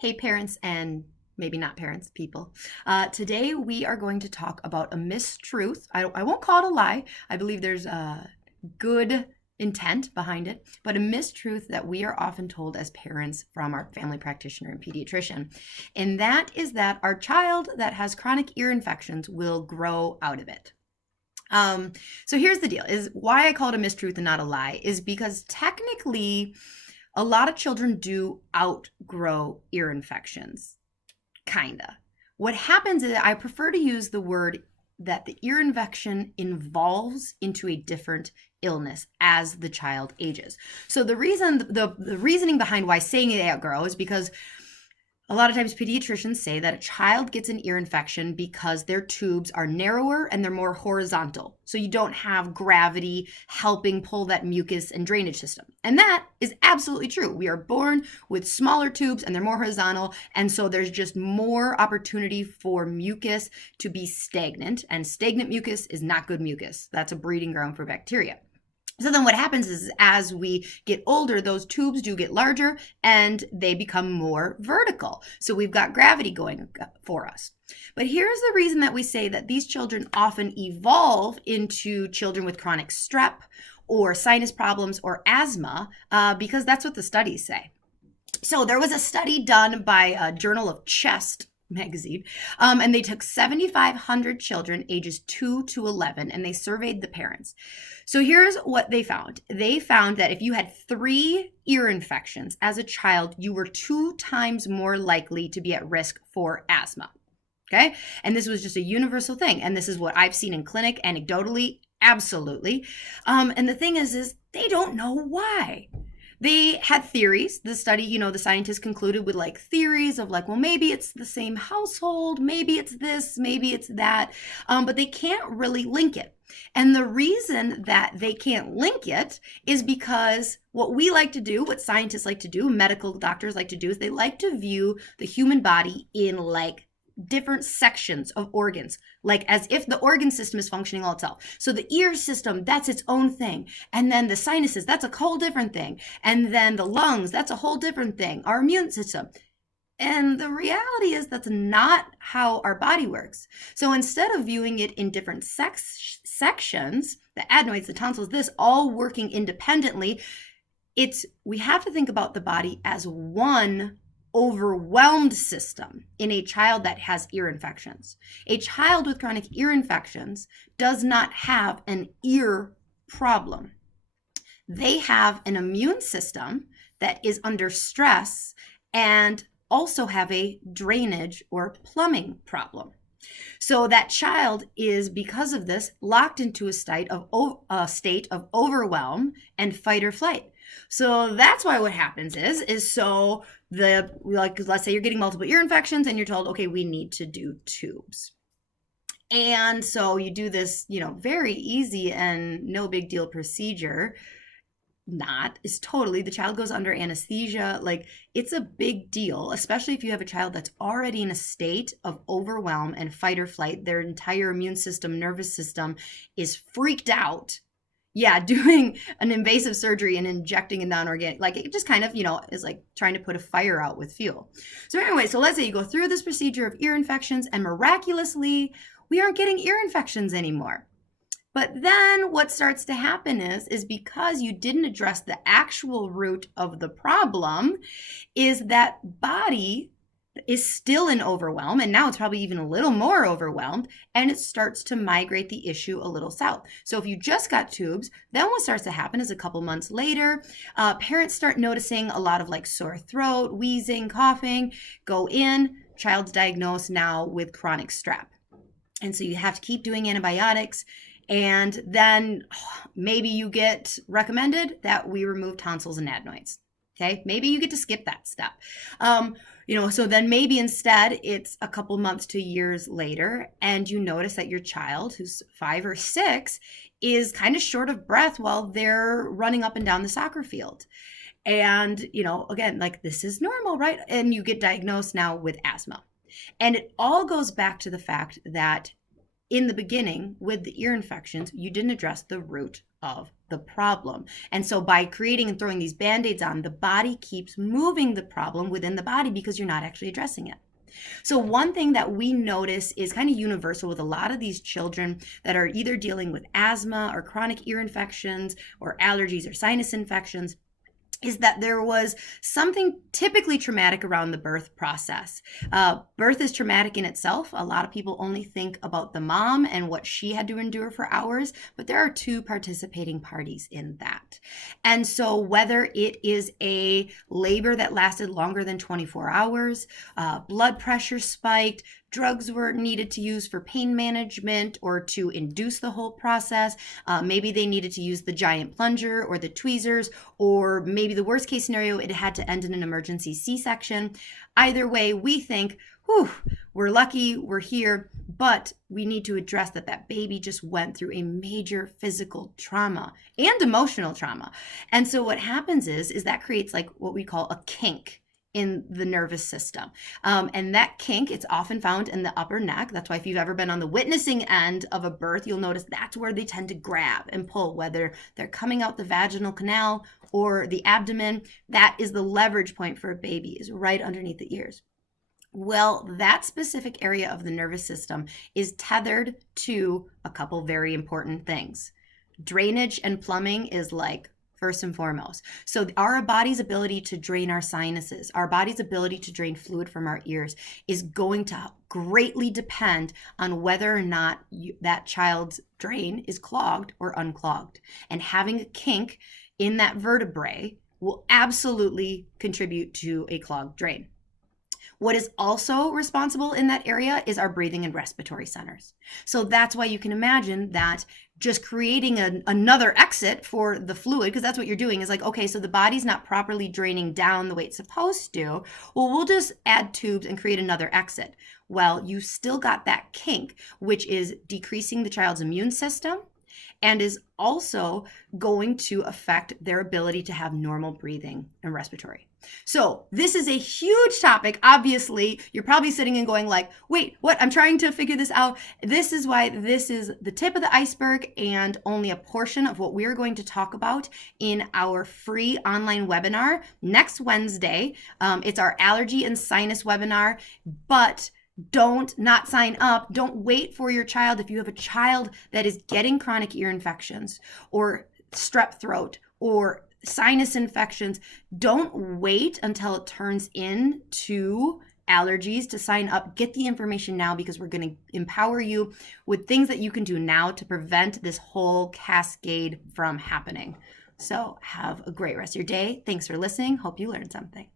Hey, parents and maybe not parents, people. Today we are going to talk about a mistruth. I won't call it a lie. I believe there's a good intent behind it, but a mistruth that we are often told as parents from our family practitioner and pediatrician. And that is that our child that has chronic ear infections will grow out of it. So here's the deal, is why I call it a mistruth and not a lie is because technically a lot of children do outgrow ear infections, kinda. What happens is I prefer to use the word that the ear infection evolves into a different illness as the child ages. So the reasoning behind why saying they outgrow is because a lot of times pediatricians say that a child gets an ear infection because their tubes are narrower and they're more horizontal. So you don't have gravity helping pull that mucus and drainage system. And that is absolutely true. We are born with smaller tubes and they're more horizontal. And so there's just more opportunity for mucus to be stagnant. And stagnant mucus is not good mucus. That's a breeding ground for bacteria. So then what happens is as we get older, those tubes do get larger and they become more vertical. So we've got gravity going for us. But here's the reason that we say that these children often evolve into children with chronic strep or sinus problems or asthma, because that's what the studies say. So there was a study done by a Journal of Chest magazine, and they took 7,500 children ages 2 to 11 and they surveyed the parents. So here's what they found. They found that if you had 3 ear infections as a child, you were 2 times more likely to be at risk for asthma. Okay. And this was just a universal thing. And this is what I've seen in clinic anecdotally. Absolutely. And the thing is they don't know why. They had theories. The study, the scientists concluded with like theories of like, well, maybe it's the same household, maybe it's this, maybe it's that, but they can't really link it. And the reason that they can't link it is because what we like to do, what scientists like to do, medical doctors like to do, is they like to view the human body in like different sections of organs, like as if the organ system is functioning all itself. So the ear system, that's its own thing. And then the sinuses, that's a whole different thing. And then the lungs, that's a whole different thing. Our immune system. And the reality is that's not how our body works. So instead of viewing it in different sections, the adenoids, the tonsils, this all working independently, we have to think about the body as one overwhelmed system in a child that has ear infections. A child with chronic ear infections does not have an ear problem. They have an immune system that is under stress and also have a drainage or plumbing problem. So that child is, because of this, locked into a state of overwhelm and fight or flight. So that's why what happens is so let's say you're getting multiple ear infections and you're told, okay, we need to do tubes. And so you do this, very easy and no big deal procedure. The child goes under anesthesia. Like, it's a big deal, especially if you have a child that's already in a state of overwhelm and fight or flight. Their entire immune system, nervous system is freaked out. Yeah, doing an invasive surgery and injecting a non-organic, like it just kind of, is like trying to put a fire out with fuel. So anyway, so let's say you go through this procedure of ear infections and miraculously we aren't getting ear infections anymore. But then what starts to happen is because you didn't address the actual root of the problem, is that body is still in overwhelm, and now it's probably even a little more overwhelmed, and it starts to migrate the issue a little south. So if you just got tubes, then what starts to happen is a couple months later, parents start noticing a lot of like sore throat, wheezing, coughing, go in, child's diagnosed now with chronic strep. And so you have to keep doing antibiotics. And then maybe you get recommended that we remove tonsils and adenoids. Okay, maybe you get to skip that step. So then maybe instead it's a couple months to years later and you notice that your child who's 5 or 6 is kind of short of breath while they're running up and down the soccer field. And, again, like this is normal, right? And you get diagnosed now with asthma. And it all goes back to the fact that in the beginning with the ear infections, you didn't address the root of the problem. And so by creating and throwing these band-aids on, the body keeps moving the problem within the body because you're not actually addressing it. So one thing that we notice is kind of universal with a lot of these children that are either dealing with asthma or chronic ear infections or allergies or sinus infections is that there was something typically traumatic around the birth process. Birth is traumatic in itself. A lot of people only think about the mom and what she had to endure for hours, but there are two participating parties in that. And so whether it is a labor that lasted longer than 24 hours, blood pressure spiked, drugs were needed to use for pain management or to induce the whole process. Maybe they needed to use the giant plunger or the tweezers, or maybe the worst case scenario, it had to end in an emergency C-section. Either way, we think, whew, we're lucky, we're here, but we need to address that baby just went through a major physical trauma and emotional trauma. And so what happens is that creates like what we call a kink in the nervous system. And that kink, it's often found in the upper neck. That's why if you've ever been on the witnessing end of a birth, you'll notice that's where they tend to grab and pull, whether they're coming out the vaginal canal or the abdomen. That is the leverage point for a baby, is right underneath the ears. Well, that specific area of the nervous system is tethered to a couple very important things. Drainage and plumbing is like first and foremost. So our body's ability to drain our sinuses, our body's ability to drain fluid from our ears is going to greatly depend on whether or not that child's drain is clogged or unclogged. And having a kink in that vertebrae will absolutely contribute to a clogged drain. What is also responsible in that area is our breathing and respiratory centers. So that's why you can imagine that just creating another exit for the fluid, because that's what you're doing, is like, okay, so the body's not properly draining down the way it's supposed to. Well, we'll just add tubes and create another exit. Well, you still got that kink, which is decreasing the child's immune system and is also going to affect their ability to have normal breathing and respiratory. So this is a huge topic. Obviously, you're probably sitting and going like, wait, what? I'm trying to figure this out. This is why this is the tip of the iceberg and only a portion of what we're going to talk about in our free online webinar next Wednesday. It's our allergy and sinus webinar, but don't not sign up. Don't wait for your child. If you have a child that is getting chronic ear infections or strep throat or sinus infections, don't wait until it turns into allergies to sign up. Get the information now, because we're going to empower you with things that you can do now to prevent this whole cascade from happening. So have a great rest of your day. Thanks for listening. Hope you learned something.